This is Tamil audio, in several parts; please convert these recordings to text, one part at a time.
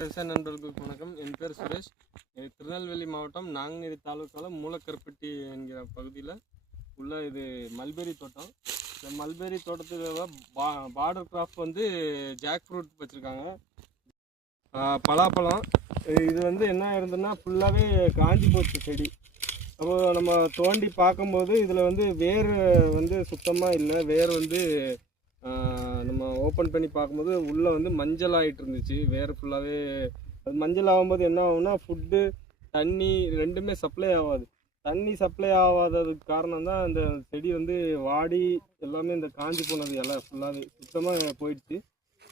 விவசாய நண்பர்களுக்கு வணக்கம். என் பேர் சுரேஷ். திருநெல்வேலி மாவட்டம் நாங்குநேரி தாலுக்காவில் மூலக்கருப்பட்டி என்கிற பகுதியில் உள்ள இது மல்பெரி தோட்டம். இந்த மல்பெரி தோட்டத்தில் பார்டர் கிராப் வந்து ஜாக் ஃப்ரூட் வச்சுருக்காங்க, பலாப்பழம். இது வந்து என்ன இருந்ததுன்னா ஃபுல்லாகவே காஞ்சி போச்சு செடி. அப்போ நம்ம தோண்டி பார்க்கும்போது இதில் வந்து வேர் வந்து சுத்தமாக இல்லை. வேர் வந்து நம்ம ஓப்பன் பண்ணி பார்க்கும்போது உள்ளே வந்து மஞ்சள் ஆகிட்டு இருந்துச்சு. வேறு ஃபுல்லாகவே அது மஞ்சள் ஆகும்போது என்ன ஆகும்னா ஃபுட்டு தண்ணி ரெண்டுமே சப்ளை ஆகாது. தண்ணி சப்ளை ஆகாததுக்கு காரணம் தான் இந்த செடி வந்து வாடி எல்லாமே இந்த காஞ்சி போனது இலை ஃபுல்லாகவே சுத்தமாக போயிடுச்சு.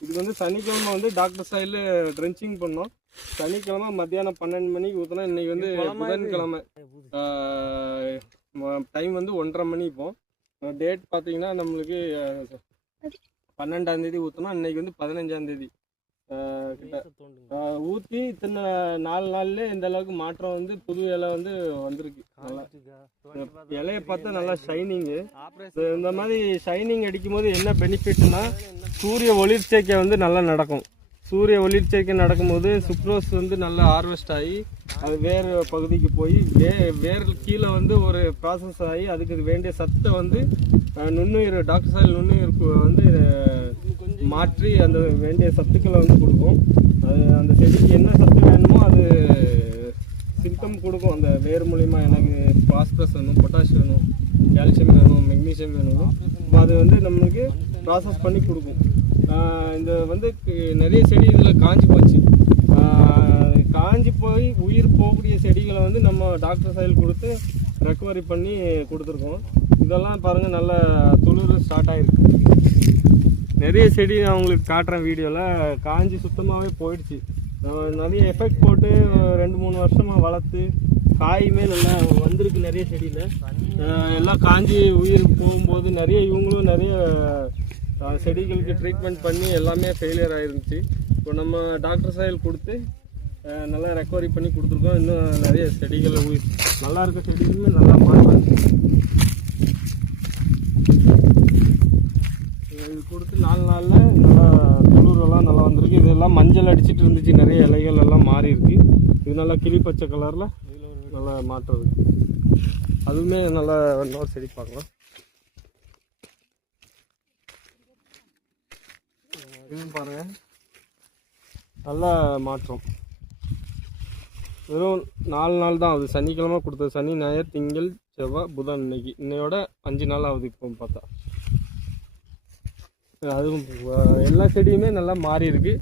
இது வந்து சனிக்கிழமை வந்து டாக்டர் சைடில் ட்ரென்ச்சிங் பண்ணோம். சனிக்கிழமை மத்தியானம் 12 மணிக்கு ஊற்றினா இன்றைக்கி வந்து புதன்கிழமை டைம் வந்து 1:30 மணி. இப்போ டேட் பார்த்தீங்கன்னா நம்மளுக்கு 12ஆம் தேதி ஊற்றினா இன்றைக்கி வந்து 15ஆம் தேதி கிட்ட ஊற்றி இத்தனை 4 நாள்லேயே இந்த அளவுக்கு மாற்றம் வந்து புது இலை வந்து வந்திருக்கு. நல்லா இலையை பார்த்தா நல்லா ஷைனிங்கு. இந்த மாதிரி ஷைனிங் அடிக்கும் போது என்ன பெனிஃபிட்னா சூரிய ஒளிர்ச்சேர்க்கை வந்து நல்லா நடக்கும். சூரிய ஒளிர்ச்சேர்க்கை நடக்கும்போது சுக்ரோஸ் வந்து நல்லா ஹார்வெஸ்ட் ஆகி அது வேறு பகுதிக்கு போய் வேர் கீழே வந்து ஒரு ப்ராசஸ் ஆகி அதுக்கு வேண்டிய சத்தை வந்து நுண்ணுயிர் டாக்டர் சாயில் நுண்ணுயிருக்கு வந்து மாற்றி அந்த வேண்டிய சத்துக்களை வந்து கொடுக்கும். அது அந்த செடிக்கு என்ன சத்து வேணுமோ அது சிம்டம் கொடுக்கும். அந்த வேர் மூலிமா எனக்கு பாஸ்பரஸ் வேணும், பொட்டாஷ் வேணும், கால்சியம் வேணும், மெக்னீஷியம் வேணும், அது வந்து நம்மளுக்கு ப்ராசஸ் பண்ணி கொடுக்கும். இந்த வந்து நிறைய செடி இதில் காஞ்சி போச்சு. காஞ்சி போய் உயிர் போகக்கூடிய செடிகளை வந்து நம்ம டாக்டர் சைல் கொடுத்து ரெக்கவரி பண்ணி கொடுத்துருக்கோம். இதெல்லாம் பாருங்கள் நல்லா துளிர் ஸ்டார்ட் ஆகிருக்கு. நிறைய செடி நான் உங்களுக்கு காட்டுறேன் வீடியோவில். காஞ்சி சுத்தமாகவே போயிடுச்சு. நிறைய எஃபெக்ட் போட்டு 2-3 வருஷமாக வளர்த்து காயுமே நல்லா வந்திருக்கு நிறைய செடியில். எல்லாம் காஞ்சி உயிர் போகும்போது நிறைய இவங்களும் நிறைய செடிகளுக்கு ட்ரீட்மெண்ட் பண்ணி எல்லாமே ஃபெயிலியர் ஆகிருந்துச்சு. இப்போ நம்ம டாக்டர் சாயில் கொடுத்து நல்லா ரெக்கவரி பண்ணி கொடுத்துருக்கோம். இன்னும் நிறைய செடிகள் நல்லா இருக்க செடிகளுமே நல்லா மாறும். இது கொடுத்து 4 நாளில் நல்லா துளுரெல்லாம் நல்லா வந்திருக்கு. இதெல்லாம் மஞ்சள் அடிச்சுட்டு இருந்துச்சு, நிறைய இலைகள் எல்லாம் மாறி இருக்கு. இது நல்லா கிளி பச்சை கலரில் நல்லா மாற்றம் இருக்குது. அதுவுமே நல்லா இன்னொரு செடி பார்க்கலாம். இதுவும் பாருங்கள் நல்ல மாற்றம். வெறும் 4 நாள் தான் ஆகுது. சனிக்கிழமை கொடுத்தது. சனி, ஞாயிறு, திங்கள், செவ்வாய், புதன், இன்னையோட 5 நாள் ஆகுது இப்போ பார்த்தா. அதுவும் எல்லா செடியுமே நல்லா மாறி இருக்கு.